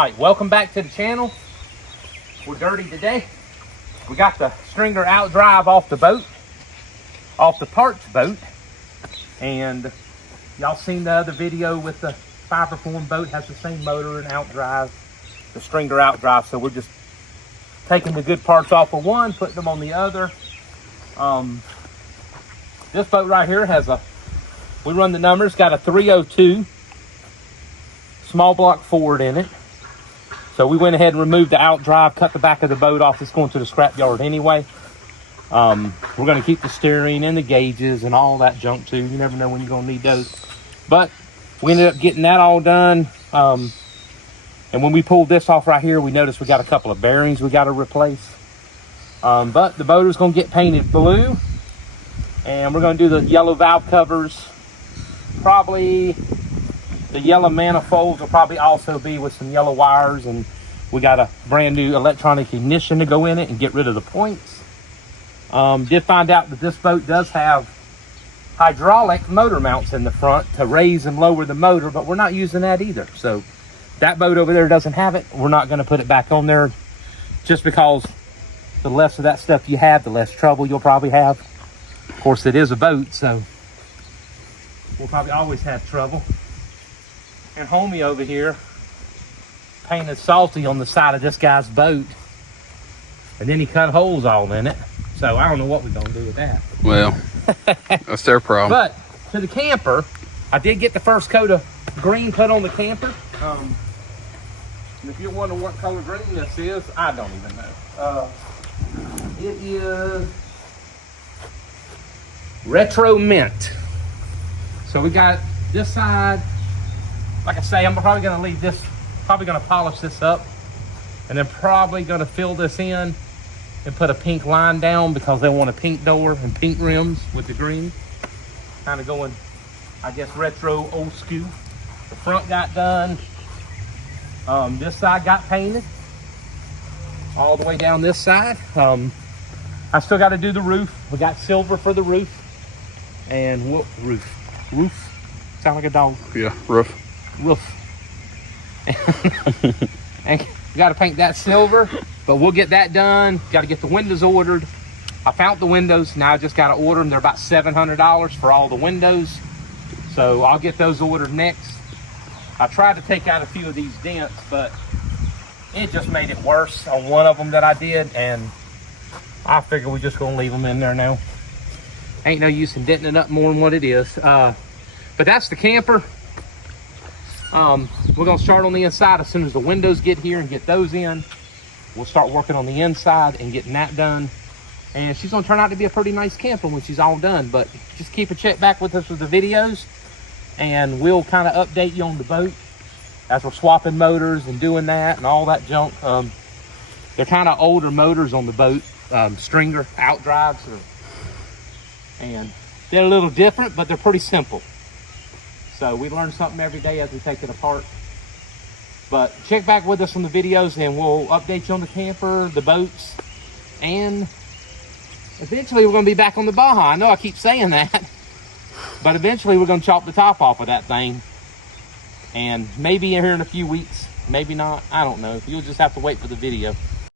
All right, welcome back to the channel. We're dirty today. We got the stringer out drive off the boat, off the parts boat. And y'all seen the other video with the Fiberform boat, has the same motor and out drive, the stringer out drive. So we're just taking the good parts off of one, putting them on the other. This boat right here has we run the numbers, got a 302 small block Ford in it. So we went ahead and removed the out drive, cut the back of the boat off. It's going to the scrap yard anyway. We're going to keep the steering and the gauges and all that junk too. You never know when you're going to need those. But we ended up getting that all done. And when we pulled this off right here, we noticed we got a couple of bearings we got to replace. But the boat is going to get painted blue. And we're going to do the yellow valve covers. Probably the yellow manifolds will probably also be with some yellow wires, and we got a brand new electronic ignition to go in it and get rid of the points. Did find out that this boat does have hydraulic motor mounts in the front to raise and lower the motor, but we're not using that either. So that boat over there doesn't have it. We're not going to put it back on there, just because the less of that stuff you have, the less trouble you'll probably have. Of course, it is a boat, so we'll probably always have trouble. And homie over here painted salty on the side of this guy's boat, and then he cut holes all in it. So I don't know what we're gonna do with that. Well, that's their problem. But to the camper, I did get the first coat of green put on the camper. And if you're wondering what color green this is, I don't even know. It is retro mint. So we got this side. Like I say, I'm probably going to leave this, probably going to polish this up, and then probably going to fill this in and put a pink line down, because they want a pink door and pink rims with the green. Kind of going, I guess, retro old school. The front got done. This side got painted all the way down this side. I still got to do the roof. We got silver for the roof. And what roof? Sound like a dog. Yeah, roof. And we got to paint that silver, but we'll get that done. Got to get the windows ordered. I found the windows. Now I just got to order them. They're about $700 for all the windows. So I'll get those ordered next. I tried to take out a few of these dents, but it just made it worse on one of them that I did. And I figure we're just going to leave them in there now. Ain't no use in denting it up more than what it is. But that's the camper. We're going to start on the inside as soon as the windows get here and get those in. We'll start working on the inside and getting that done. And she's going to turn out to be a pretty nice camper when she's all done. But just keep a check back with us with the videos, and we'll kind of update you on the boat as we're swapping motors and doing that and all that junk. They're kind of older motors on the boat, stringer out drives. And they're a little different, but they're pretty simple. So we learn something every day as we take it apart. But check back with us on the videos, and we'll update you on the camper, the boats, and eventually we're going to be back on the Baja. I know I keep saying that, but eventually we're going to chop the top off of that thing. And maybe here in a few weeks, maybe not. I don't know. You'll just have to wait for the video.